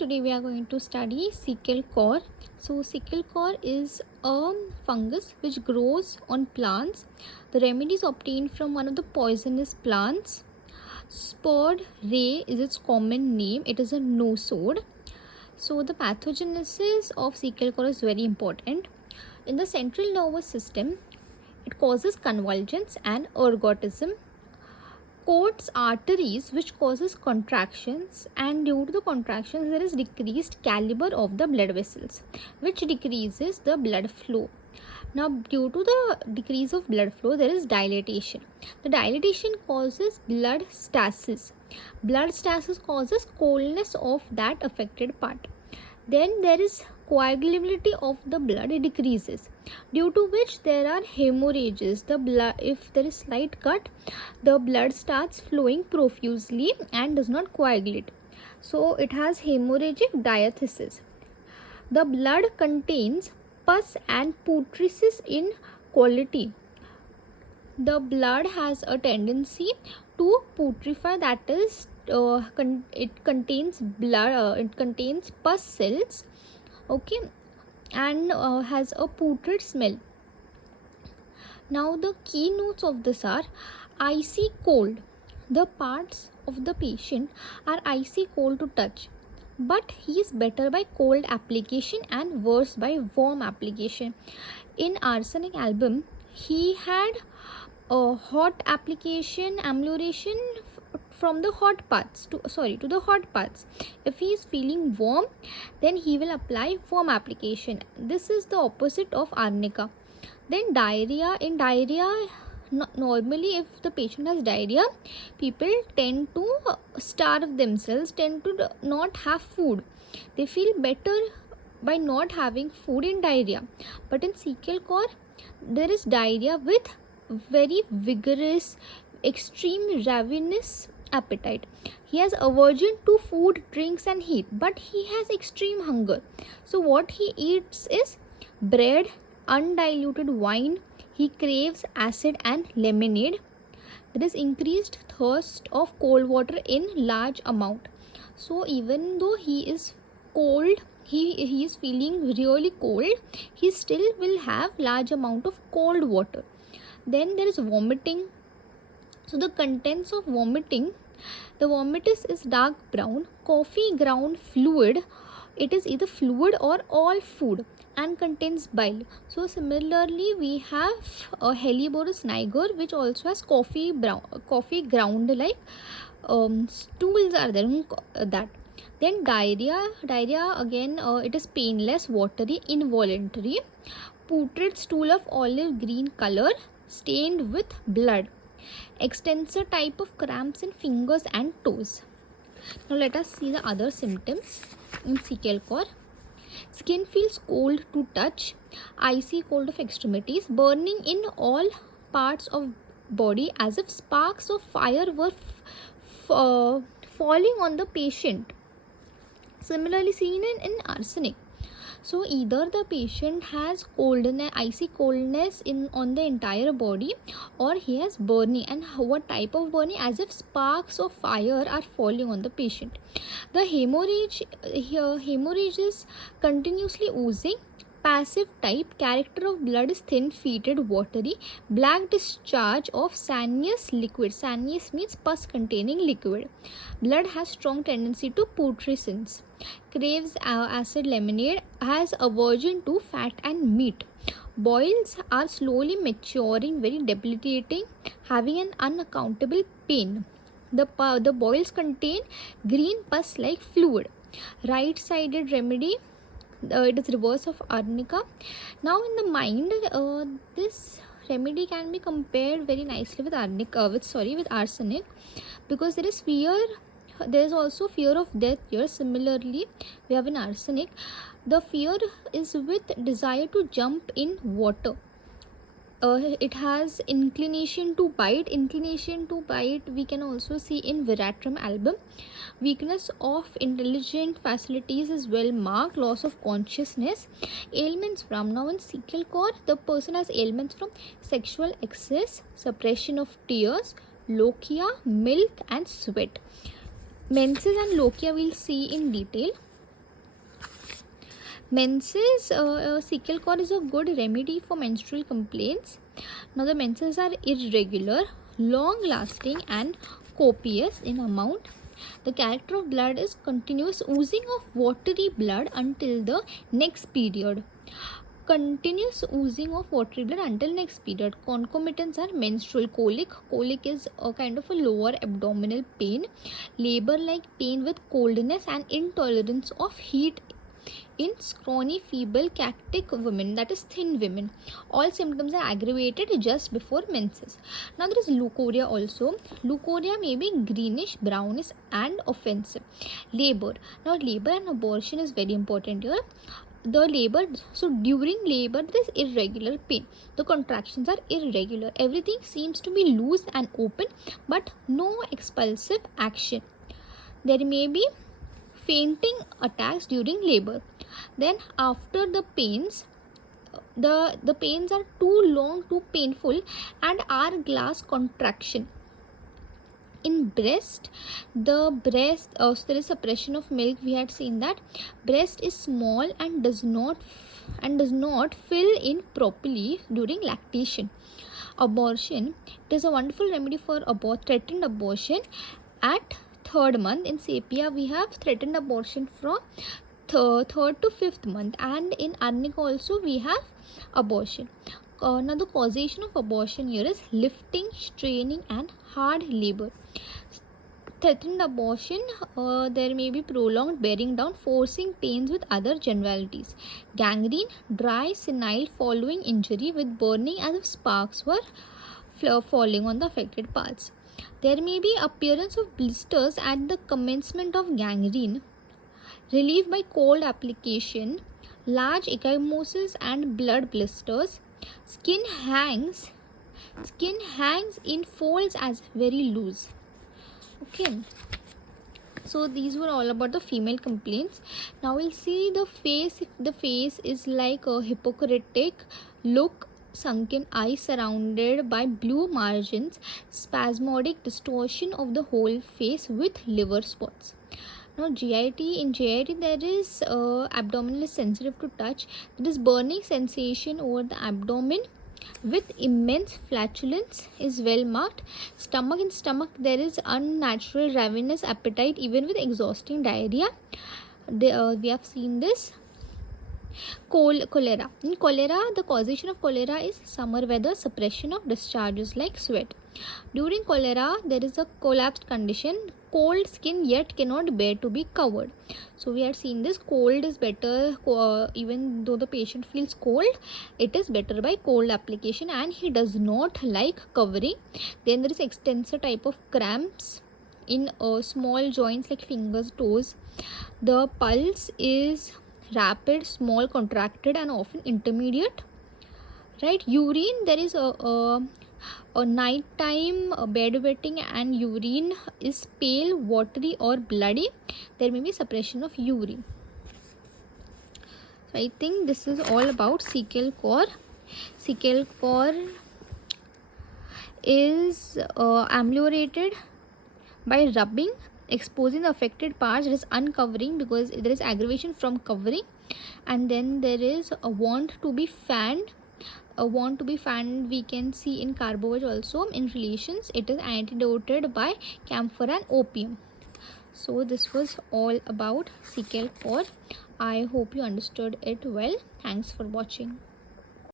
Today we are going to study Secale Cor. So Secale Cor is a fungus which grows on plants. The remedy is obtained from one of the poisonous plants. Spurred ray is its common name. It is a nosode. So the pathogenesis of Secale Cor is very important. In the central nervous system, it causes convulsions and ergotism. Coats arteries, which causes contractions, and due to the contractions there is decreased caliber of the blood vessels, which decreases the blood flow. Now due to the decrease of blood flow there is dilatation. The dilatation causes blood stasis. Blood stasis causes coldness of that affected part. Then there is coagulability of the blood decreases, due to which there are hemorrhages. The blood, if there is slight cut, the blood starts flowing profusely and does not coagulate. So it has hemorrhagic diathesis. The blood contains pus and putrescence in quality. The blood has a tendency to putrefy, that is it contains blood, it contains pus cells, okay, and has a putrid smell. Now the keynotes of this are icy cold. The parts of the patient are icy cold to touch, but he is better by cold application and worse by warm application. In arsenic album, he had a hot application, amelioration from the hot parts to the hot parts. If he is feeling warm, then he will apply warm application. This is the opposite of arnica. Then diarrhea. In diarrhea, normally if the patient has diarrhea, people tend to starve themselves, tend to not have food. They feel better by not having food in diarrhea. But in Secale Cor, there is diarrhea with very vigorous, extreme ravenous appetite. He has aversion to food, drinks and heat, but he has extreme hunger. So what he eats is bread, undiluted wine. He craves acid and lemonade. There is increased thirst of cold water in large amount. So even though he is cold, he is feeling really cold, he still will have large amount of cold water. Then there is vomiting. So the contents of vomiting, the vomitus is dark brown, coffee ground fluid. It is either fluid or all food and contains bile. So similarly we have a Helleborus niger, which also has coffee ground like stools are there in that. Then diarrhea again, it is painless, watery, involuntary, putrid stool of olive green color stained with blood. Extensor type of cramps in fingers and toes. Now let us see the other symptoms in Secale Cor. Skin feels cold to touch, icy cold of extremities, burning in all parts of body as if sparks of fire were falling on the patient. Similarly seen in arsenic. So either the patient has coldness, icy coldness on the entire body, or he has burning. And what type of burning? As if sparks of fire are falling on the patient. The hemorrhage is continuously oozing. Passive type. Character of blood is thin, fetid, watery. Black discharge of sanous liquid. Sanous means pus containing liquid. Blood has strong tendency to putrescence. Craves acid lemonade. Has aversion to fat and meat. Boils are slowly maturing, very debilitating, having an unaccountable pain. The boils contain green pus like fluid. Right sided remedy. It is reverse of arnica. Now in the mind, this remedy can be compared very nicely with arsenic, because there is fear. There is also fear of death here. Similarly, we have in arsenic, the fear is with desire to jump in water. It has inclination to bite. We can also see in Veratrum album. Weakness of intelligent facilities is well marked. Loss of consciousness. Ailments from, now in Secale Cor, the person has ailments from sexual excess, suppression of tears, lochia, milk and sweat. Menses and lochia we'll see in detail. Menses, Secale Core is a good remedy for menstrual complaints. Now the menses are irregular, long lasting and copious in amount. The character of blood is continuous oozing of watery blood until the next period. Continuous oozing of watery blood until next period. Concomitants are menstrual colic. Colic is a kind of a lower abdominal pain, labor like pain with coldness and intolerance of heat in scrawny, feeble, cactic women, that is thin women. All symptoms are aggravated just before menses. Now there is leukorrhea also. Leukorrhea may be greenish, brownish and offensive. Labor. Now labor and abortion is very important here. The labor, so during labor there is irregular pain. The contractions are irregular. Everything seems to be loose and open but no expulsive action. There may be fainting attacks during labor. Then after the pains, the pains are too long, too painful and hourglass contraction. In breast, so there is suppression of milk. We had seen that breast is small and does not fill in properly during lactation. Abortion, it is a wonderful remedy for threatened abortion at 3rd month. In sepia we have threatened abortion from 3rd to 5th month, and in arnica also we have abortion. Now the causation of abortion here is lifting, straining and hard labor. Threatened abortion, there may be prolonged bearing down, forcing pains with other generalities. Gangrene, dry, senile following injury with burning as if sparks were falling on the affected parts. There may be appearance of blisters at the commencement of gangrene, relief by cold application, large ecchymosis and blood blisters. Skin hangs in folds as very loose. Okay, so these were all about the female complaints. Now we'll see the face. The face is like a hypocritic look, sunken eye surrounded by blue margins, spasmodic distortion of the whole face with liver spots. Now GIT, in GIT there is abdominal is sensitive to touch. There is burning sensation over the abdomen with immense flatulence is well marked. Stomach, in stomach there is unnatural ravenous appetite even with exhausting diarrhea. We have seen this. Cholera. In cholera, the causation of cholera is summer weather, suppression of discharges like sweat. During cholera, there is a collapsed condition, cold skin yet cannot bear to be covered. So we had seen this. Cold is better, even though the patient feels cold, it is better by cold application and he does not like covering. Then there is extensor type of cramps in small joints like fingers, toes. The pulse is rapid, small, contracted and often intermediate. Right? Urine, there is a nighttime bedwetting and urine is pale, watery or bloody. There may be suppression of urine. So I think this is all about Secale Core. Secale Core is ameliorated by rubbing, exposing the affected parts. It is uncovering because there is aggravation from covering, and then there is a want to be fanned. A want to be fanned we can see in carbovage also. In relations, it is antidoted by camphor and opium. So this was all about Secale Core. I hope you understood it well. Thanks for watching.